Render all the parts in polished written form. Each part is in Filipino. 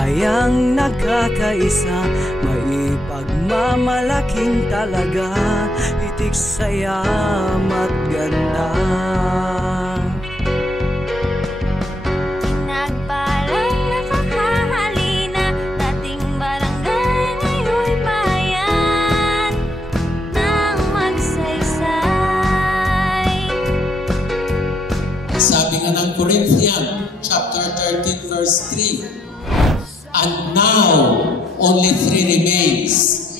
bayang nagkakaisa, may pagmamalaking talaga, itik sayam at ganda. Pinagpalang nakakahalina, dating barangay, ngayon'y bayan ng magsaysay. Sabi nga ng Corinthians chapter 13 verse 3, and now only three remains: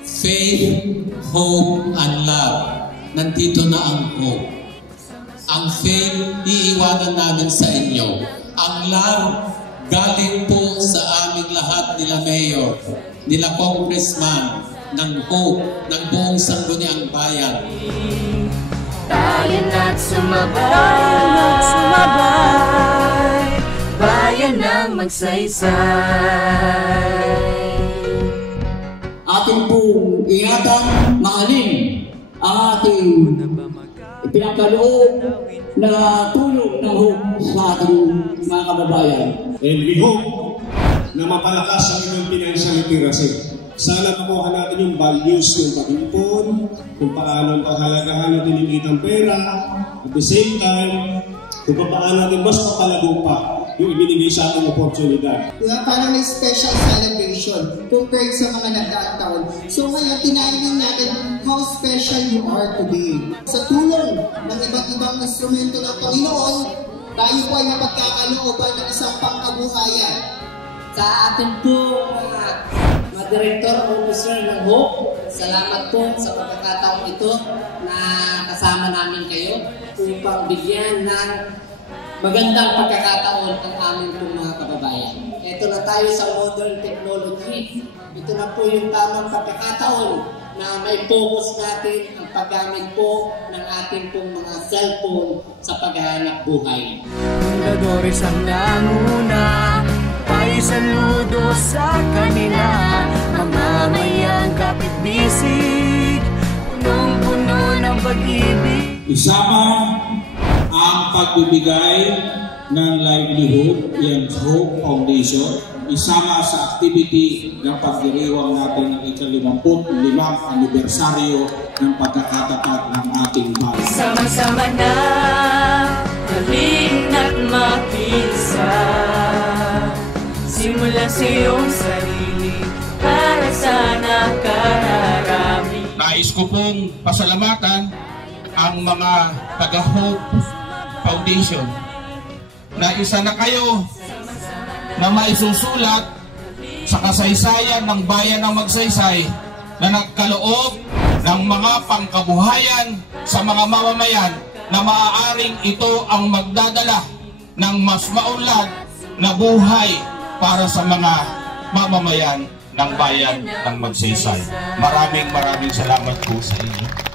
faith, hope, and love. Nandito na ang hope. Ang faith, iiwanan namin sa inyo. Ang love, galing po sa aming lahat nila mayor, nila congressman, ng hope, ng buong sangguniang bayan. Tayo na't sumabay, bayan ng magsaysay. Ating pong ingatan maalim ang ating ipinakaloob na tulong ng hope sa ating mga kababayan. And we hope na mapalakas ang inyong financial literacy. Sana makuha natin yung values ng pag-ipon, kung paano paghalagahan natin yung kitang pera, at the same time, kung paano natin mas mapalago pa yung ibinigay sa ating oportunidad. Parang may special celebration compared sa mga nagdaang taon. So ngayon, tinayin natin how special you are today. Sa tulong ng iba't ibang instrumento ng Panginoon, tayo po ay mapagkakalooban ng isang pangkabuhayan. Sa ating po mga Director Officer ng Hope, salamat po sa pagkakataong ito na kasama namin kayo upang bigyan ng magandang pagkakataon ang aming pong mga kababayan. Ito na tayo sa modern technology. Ito na po yung tamang pagkakataon na may focus natin ang paggamit po ng ating pong mga cellphone sa paghahanap buhay. Fundadores ang nanguna, paisaludo sa kanila, mamamayang kapit-bisig, punong-puno ng pag-ibig. Isama ang pagbibigay ng livelihood, yung Hope Foundation, isama sa activity ng pagdiriwang natin ng ika-55 anibersaryo ng pagkakatapat ng ating bayan. Sama-sama na, halin at makisa, simulan sa iyong sarili para sa nakararami. Nais ko pong pasalamatan ang mga taga-Hope Foundation na isa na kayo na maisusulat sa kasaysayan ng bayan ng Magsaysay na nagkaloob ng mga pangkabuhayan sa mga mamamayan na maaaring ito ang magdadala ng mas maunlad na buhay para sa mga mamamayan ng bayan ng Magsaysay. Maraming salamat po sa inyo.